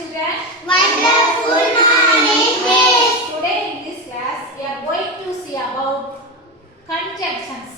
children? Wonderful morning, miss. Today in this class we are going to see about conjunctions.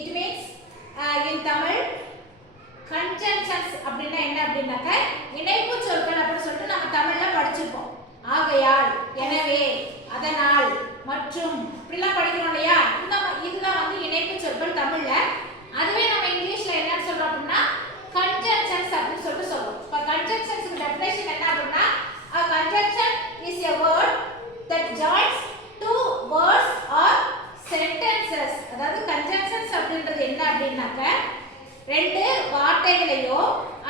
It means in Tamil conjunctions அப்படினா என்ன அப்படினாக்க இணைப்பு சொற்கள் அப்படி சொல்லிட்டு நம்ம தமிழ்ல படிச்சிருப்போம். ஆகையால், எனவே, அதனால், மற்றும் இப்படிலாம் படிக்கிறோம் இல்லையா? இதுதான் வந்து இணைப்பு சொற்கள் தமிழ்ல. அதுவே நம்ம இங்கிலீஷ்ல என்ன சொல்றோம் அப்படினா conjunctions அப்படி சொல்லிட்டு சொல்றோம். இப்ப conjunctions டெஃபினிஷன் என்ன அப்படினா a conjunction is a word that joins two words or sentences. அதாவது conjunctions அப்படின்றது என்ன அப்படினாக்க ரெண்டு வார்த்தைகளையோ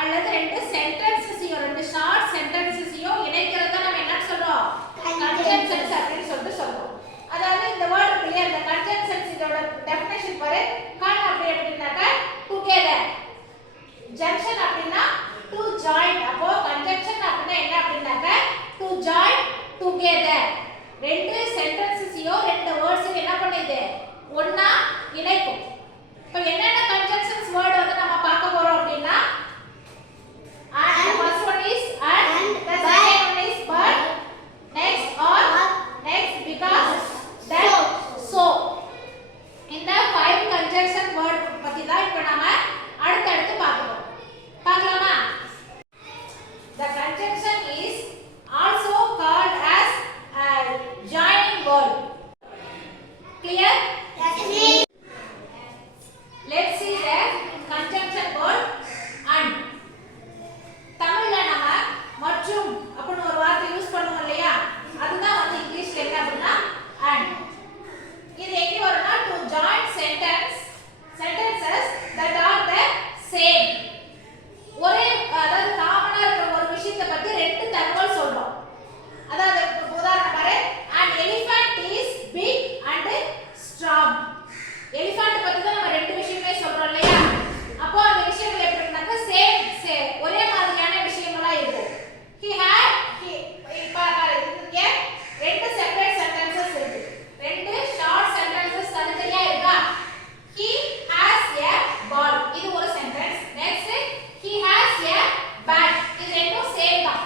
அல்லது ரெண்டு சென்டென்சஸையோ ரெண்டு ஷார்ட் சென்டென்சஸையோ இணைக்கிறத நம்ம என்ன சொல்றோம்? conjunctions அப்படி சொல்லிட்டு சொல்றோம். அதாவது இந்த வேர்ட் கிளியர் இந்த conjunctions இதோட டெஃபினிஷன் பாரு. con அப்படினாக்க together, junction அப்படினா to join. அப்போ conjunction அப்படினா என்ன அப்படினாக்க to join together. ரெண்டு சென்டென்சஸையோ ரெண்டு வேர்ட்ஸ் என்ன பண்ணுது? ஒண்ணா இணைக்கும். இப்போ என்னென்ன conjunctions வேர்ட் வந்து நம்ம பார்க்க போறோம் அப்படினா and, the first one is and, the second one is but, next or, next because, that, so. இந்த 5 conjunction word பத்தி தான் இப்போ நாம அடுத்து பார்க்கலாம். பார்க்கலாமா? The conjunction is also called as a joining word. Clear? Yes, miss. Let's see the conjunction word and. தமிழ்ல நாம மற்றும் அப்படின ஒரு வார்த்தை யூஸ் பண்ணுவோம் இல்லையா? அதுதான் வந்து இங்கிலீஷ்ல என்ன அப்படினா and. இது எங்க வரும்னா to join sentences that are the same. ஒரே அதாவது காமனா இருக்கிற ஒரு விஷயத்தை பத்தி ரெண்டு தகவல் சொல்றோம். அதாவது உதாரணம் பாரு, an elephant is big and strong. Elephant பத்தி தான் நம்ம ரெண்டு விஷயமே சொல்றோம் இல்லையா? அப்போ அந்த விஷயங்கள் எப்படி இருக்குன்னா சேம் ஒரே மாதிரியான விஷயங்களா இருக்கும். he had பாரு இங்க ரெண்டு செப்பரேட் சென்டென்சஸ் இருக்கு. ரெண்டு ஷார்ட் சென்டென்சஸ் தனித்தனியா இருக்கா? he has a ball, இது ஒரு sentence. Next he has a bat, இது ரெண்டும் சேம் தான்.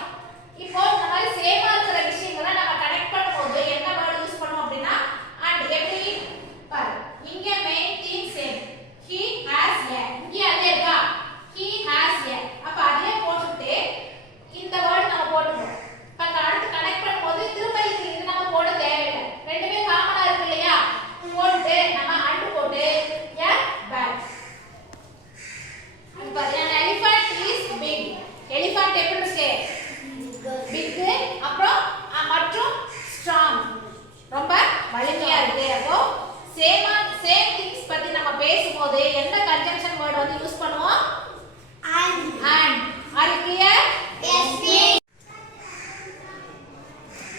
இப்போ இந்த மாதிரி சேமா இருக்கிற விஷயங்களை நம்ம கனெக்ட் பண்ணும்போது என்ன வேர்ட் யூஸ் பண்ணுவோம் அப்படினா and. எப்படி பாரு, இங்க main theme same. he has a, இங்க அதே இருக்கா? he has a. அப்ப அதே போட்டுட்டு இந்த வேர்ட் நம்ம போட்டுறோம். இப்ப அடுத்து கனெக்ட் பண்ணும்போது திரும்ப இது நம்ம போட தேவையில்லை. ரெண்டுமே காமனா இருக்கு இல்லையா? போட்டு நம்ம and போட்டு a bat. அப்ப an elephant is big. elephant எப்படி இருக்கு? big. அப்புறம் மற்றும் strong, ரொம்ப வலிமையா இருக்கு. அப்போ சேம் திங்ஸ் பத்தி நம்ம பேசும்போது என்ன கன்ஜங்ஷன் வேர்ட் வந்து யூஸ் பண்ணுவோம்? and. Are you clear? Yes, miss.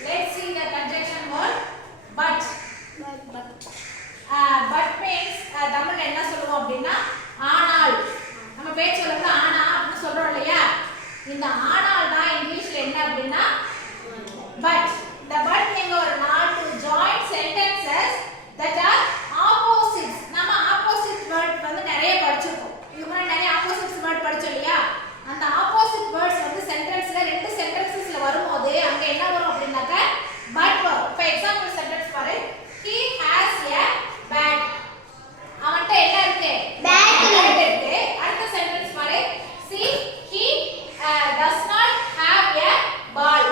Let's see the conjunction word but. But means தமிழ்ல என்ன சொல்லுவோம் அப்படின்னா ஆனால். நம்ம பேச்சு வழக்குல ஆனா அப்படி சொல்றோம் இல்லையா? இந்த ஆனால் தான் இங்கிலீஷ்ல என்ன அப்படின்னா but. The but எங்க வரும்னா to join sentences that are opposites. நம்ம opposite word வந்து நிறைய படிச்சிருக்கோம். இதுக்கு முன்னாடி நிறைய opposites word படிச்சோம் இல்லையா? அந்த opposite words வந்து சென்டென்ஸ்ல ரெண்டு சென்டென்சஸ்ல வரும்போது அங்க என்ன வரும் அப்படின்னாக்க but வரும். For example sentence பாரு, he has a bat. அவன்ட்ட என்ன இருக்கு? Bat இருக்கு. அடுத்த சென்டென்ஸ் பாரு, see he does not have a ball.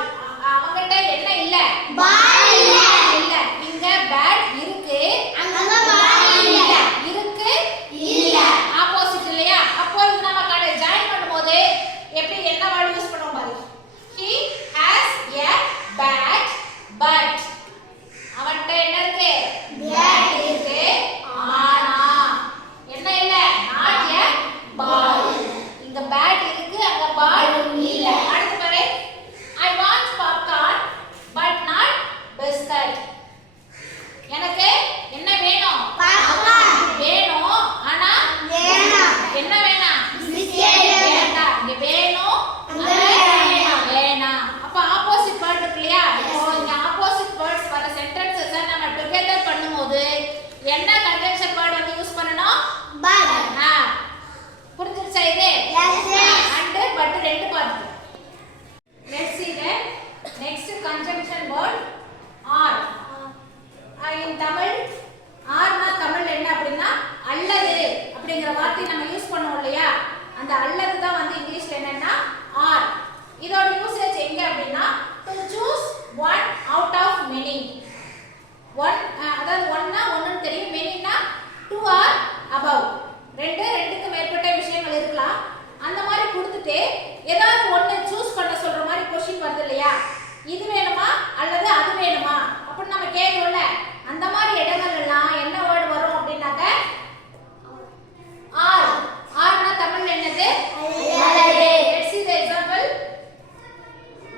அவன்கிட்ட என்ன இல்ல? Ball இல்ல. இல்ல. இங்க bat இருக்கு, அங்க ball இல்ல. இருக்கு இல்ல. ஆப்போசிட் இல்லையா? அப்போ இது நம்ம ஜாயின் பண்ணும்போது எப்படி என்ன வேர்ட் யூஸ் பண்ணுவோம் பாரு. he has a bat but. அவன்ட்ட என்ன இருக்கு? Bat இருக்கு, ஆனா என்ன இல்ல? not a ball. இங்க bat இருக்கு, அங்க ball இல்ல. அடுத்து பாரு, I want popcorn but not biscuit. எனக்கு என்ன வேணும்? Popcorn. வேணும், ஆனா வேணாம். என்ன வேணாம்? Biscuit. வேண்டாம். இங்க வேணும், அங்க வேணாம். வேணாம். அப்ப ஆப்போசிட் வேர்ட் இருக்கு இல்லையா? இப்போ இங்க ஆப்போசிட் வேர்ட்ஸ் வர சென்டென்சஸ் நம்ம டுகெதர் பண்ணும்போது என்ன கன்ஜங்ஷன் வேர்ட் வந்து யூஸ் பண்ணனும்? But. புரிஞ்சிருச்சா இது? Yes, miss. and but ரெண்டு பார்த்து வார்த்தையை நம்ம யூஸ் பண்ணுவோம் இல்லையா, அந்த அல்லது தான் வந்து இங்கிலீஷ்ல என்னன்னா ஆர். இதோட யூசேஜ் எங்க அப்படின்னா to choose one out of many. One அதாவது ஒன்னா ஒன்னு தெரியும், மெனினா டூ ஆர் above. ரெண்டுக்கு மேற்பட்ட விஷயங்கள் இருக்கலாம். அந்த மாதிரி கொடுத்துட்டு ஏதாவது ஒன்னு சூஸ் பண்ண சொல்ற மாதிரி क्वेश्चन வருது இல்லையா, இது வேணுமா அல்லது அது வேணுமா அப்படி நம்ம கேக்குறோம்ல, அந்த மாதிரி இடங்கள் எல்லாம் என்ன வேர்ட் வரும் அப்படின்னாக்க ஆர். ஆர்னா தமிழ்ல என்னது? அல்லது. Let's see the example.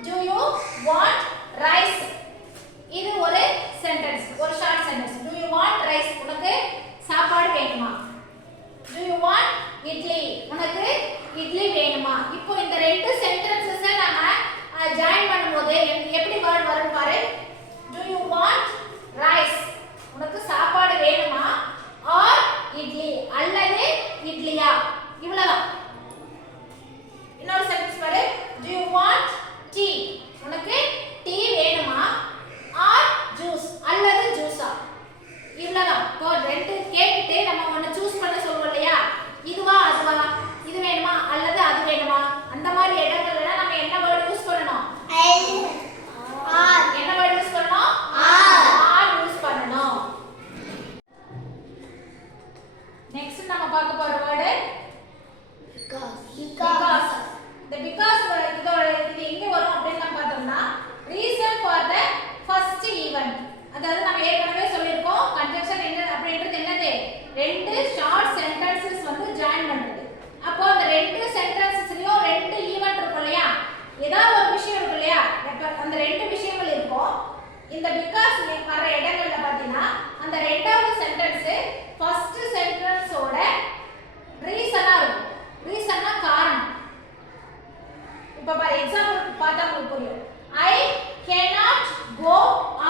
Do you want rice? இது ஒரு சென்டென்ஸ், ஒரு short sentence. Do you want rice? உனக்கு சாப்பாடு வேணுமா? Do you want idli? உனக்கு இட்லி வேணுமா? இப்போ இந்த ரெண்டு சென்டென்சஸை நாம ஜாயின் பண்ணும்போது எப்படி வேர்ட் வரும் பாரு. Do you want rice? உனக்கு சாப்பாடு வேணுமா? or இட்லி அல்லது இட்லியா? இவ்வளவுதான். இன்னொரு சென்டென்ஸ் பாரு. Do you want tea? உனக்கு டீ வேணுமா? or ஜூஸ் அல்லது ஜூஸா? இவ்வளவுதான். இப்போ ரெண்டு கேட்டுட்டு நம்ம ஒன்னு சூஸ் பண்ண சொல்றோம் இல்லையா, இதுவா அதுவா, இது வேணுமா அல்லது அது வேணுமா, அந்த மாதிரி இடங்கள்ல நம்ம என்ன வேர்ட் யூஸ் பண்ணணும்? ஆர். என்ன வேர்ட் யூஸ் பண்ணணும்? ஆர் யூஸ் பண்ணணும். நெக்ஸ்ட் நம்ம பார்க்க போற வேர்ட் because. இந்த because இது எங்க வரும் அப்படின்னு நம்ம பார்த்தோம்னா reason for the first event. அதாவது நம்ம ஏற்கனவே சொல்லிருக்கோம் கன்ஜெக்ஷன் என்ன அப்படின்றது என்னது, ரெண்டு ஷார்ட் சென்டென்சஸ் வந்து ஜாயின் பண்றது. அப்போ அந்த ரெண்டு சென்டென்சஸ்லயும் ரெண்டு ஈவென்ட் இருக்கும் இல்லையா, ஏதாவது ஒரு விஷயம் இருக்கும் இல்லையா, அந்த ரெண்டு விஷயங்கள் இருக்கும். இந்த பிகாஸ் வர இடங்கள்ல பாத்தீங்கன்னா அந்த ரெண்டாவது சென்டென்ஸ் ஃபர்ஸ்ட் சென்டென்ஸோட ரீசனா இருக்கும். ரீசன்னா காரணம். இப்போ பாரு எக்ஸாம்பிள் பார்த்தா உங்களுக்கு புரியும். I cannot go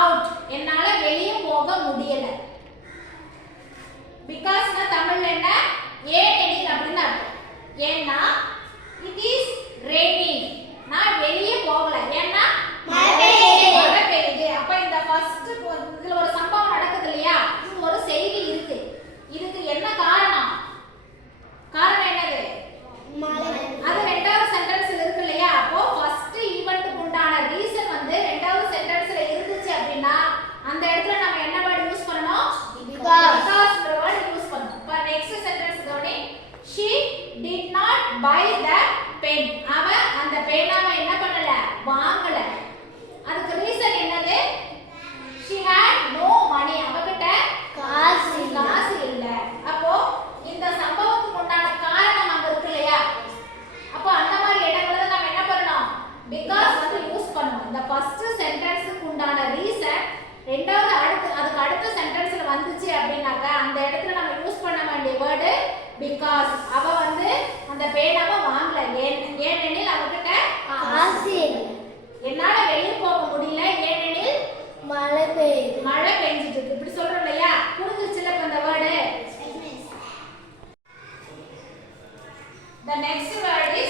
out. என்னால வெளிய போக முடியல. because னா தமிழ்ல என்ன? ஏனெனில் அப்படினு அர்த்தம். ஏன்னா it is raining. நான் வெளிய போகல. ஏன்னா மழை பெய்யுது. அப்ப இந்த ஃபர்ஸ்ட் இதுல ஒரு சம்பவம் நடக்குது இல்லையா, இது ஒரு செய்தி இருக்கு. இதுக்கு என்ன காரணம்? காரணம் என்னது? அது ரெண்டாவது சென்டென்ஸ்ல இருக்கு இல்லையா. அப்போ ஃபர்ஸ்ட் ஈவென்ட்க்கு உண்டான ரீசன் வந்து ரெண்டாவது சென்டென்ஸ்ல இருந்துச்சு அப்படினா அந்த இடத்துல நம்ம என்ன வேர்ட் யூஸ் பண்ணனும்? because வேர்ட் யூஸ் பண்ணனும். இப்போ நெக்ஸ்ட் சென்டென்ஸ் கவனி. she did not buy the pen. அவ அந்த பேனாவை என்ன பண்ணல? வாங்கல. அதுக்கு ரீசன் என்னது? she had no money. அவகிட்ட காசு இல்ல. அப்போ இந்த சம்பவத்துக்கு உண்டான காரணம் அங்க இருக்கு இல்லையா, அப்போ அந்த மாதிரி இடங்கள்ல நம்ம என்ன பண்ணணும்? because வந்து யூஸ் பண்ணணும். இந்த ஃபர்ஸ்ட் சென்டென்ஸ்க்கு உண்டான ரீசன் ரெண்டாவது அதுக்கு அடுத்த சென்டென்ஸ்ல வந்துச்சு அப்படினாக்க அந்த இடத்துல நம்ம யூஸ் பண்ண வேண்டிய வேர்ட் because. அவ வந்து அந்த பேனாவை வாங்கல. ஏனெனில் அவகிட்ட காசு இல்ல. என்னால வெளிய போக முடியல ஏனெனில் மழை பெய்யுது. மழை பெஞ்சிட்டு இருக்கு. இப்படி சொல்றோம் இல்லையா, புரிஞ்சிருச்சுல இந்த word. The next word is